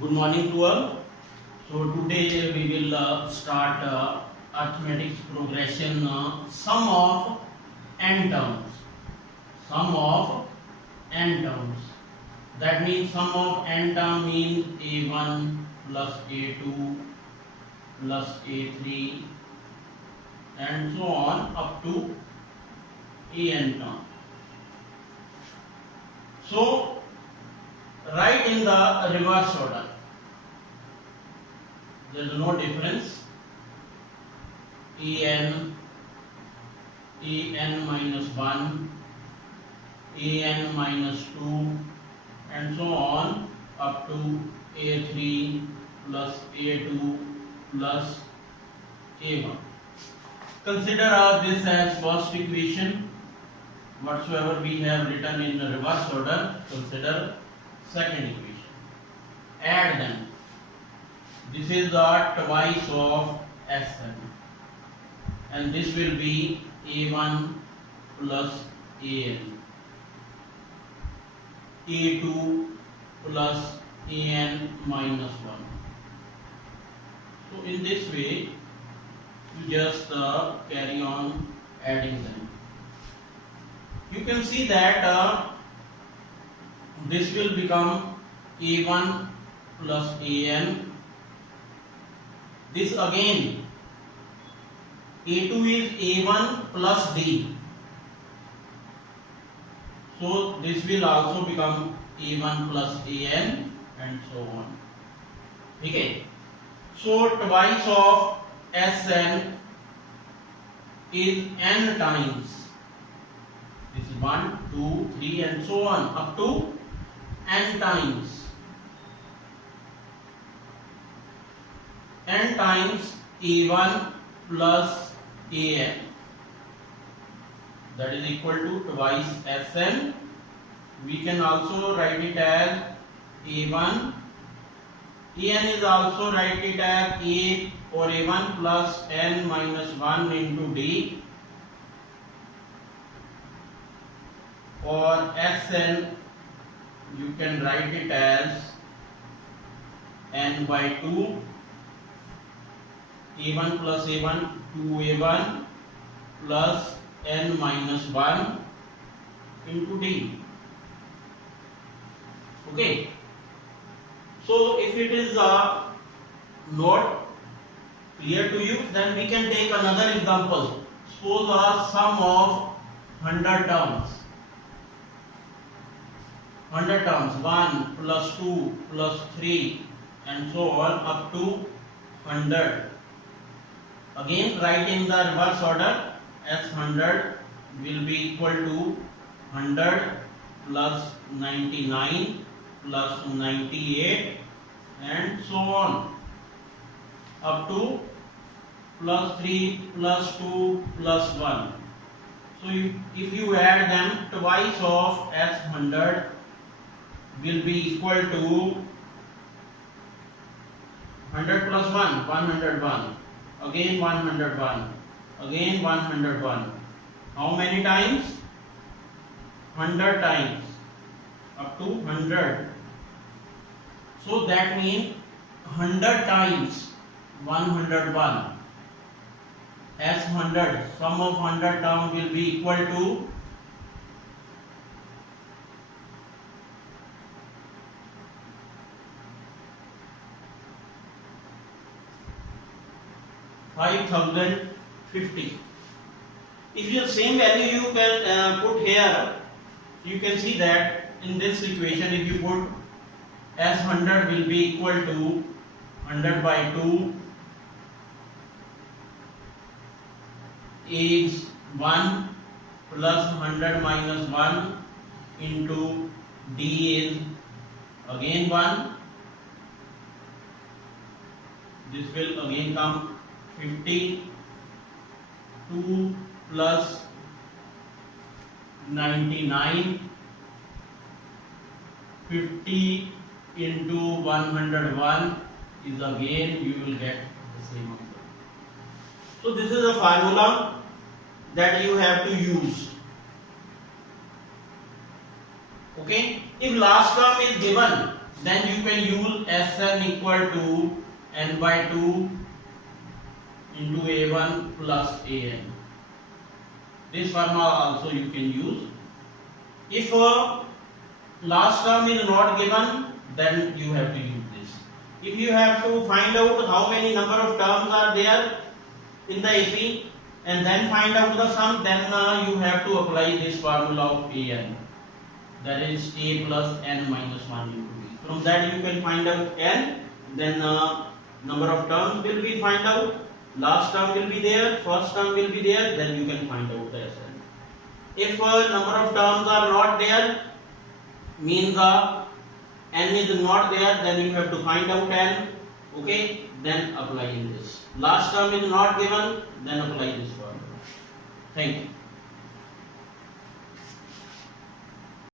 Good morning to all. So today we will start arithmetic progression sum of n terms. Sum of n terms. That means sum of n term means a1 plus a2 plus a3 and so on up to an term. So write in the reverse order. There is no difference. an minus 1, an minus 2 and so on up to a3 plus a2 plus a1. Consider this as first equation. Whatsoever we have written in the reverse order, consider second equation. Add them. This is the twice of Sn, and this will be a1 plus an, a2 plus an minus 1. So in this way, you just carry on adding them. You can see that this will become a1 plus an. This again, a2 is a1 plus d. So this will also become a1 plus an and so on. Okay. So twice of Sn is n times. This is 1, 2, 3 and so on up to n times. N times a1 plus an. That is equal to twice Sn. We can also write it as a1. An is also write it as a or a1 plus n minus 1 into d, or Sn you can write it as n by 2, a1 plus a1, 2a1 plus n minus 1 into d. Okay. So if it is not clear to you, then we can take another example. Suppose a sum of 100 terms. 100 terms, 1 plus 2 plus 3 and so on up to 100. Again write in the reverse order, as 100 will be equal to 100 plus 99 plus 98 and so on up to plus 3 plus 2 plus 1. So if you add them, twice of S100 will be equal to 100 plus 1, 101, again 101, again 101. How many times? 100 times up to 100. So that means 100 times 101. As 100, sum of 100 term will be equal to 5050. If your same value you can put here, you can see that in this equation if you put as 100 will be equal to 100 by 2 is 1 plus 100 minus 1 into d is again 1. This will again come 50. 2 plus 99, 50 into 101 is again you will get the same answer. So this is a formula that you have to use. Okay, if last term is given, then you can use Sn equal to n by 2 into a1 plus an. This formula also you can use. If last term is not given, then you have to use this. If you have to find out how many number of terms are there in the AP and then find out the sum, then you have to apply this formula of an, that is a plus n minus 1 into b. From that you can find out n, then number of terms will be find out, last term will be there, first term will be there, then you can find out the Sn. If number of terms are not there, means n is not there, then you have to find out n, okay, then apply in this. Last term is not given, then apply this formula. Thank you.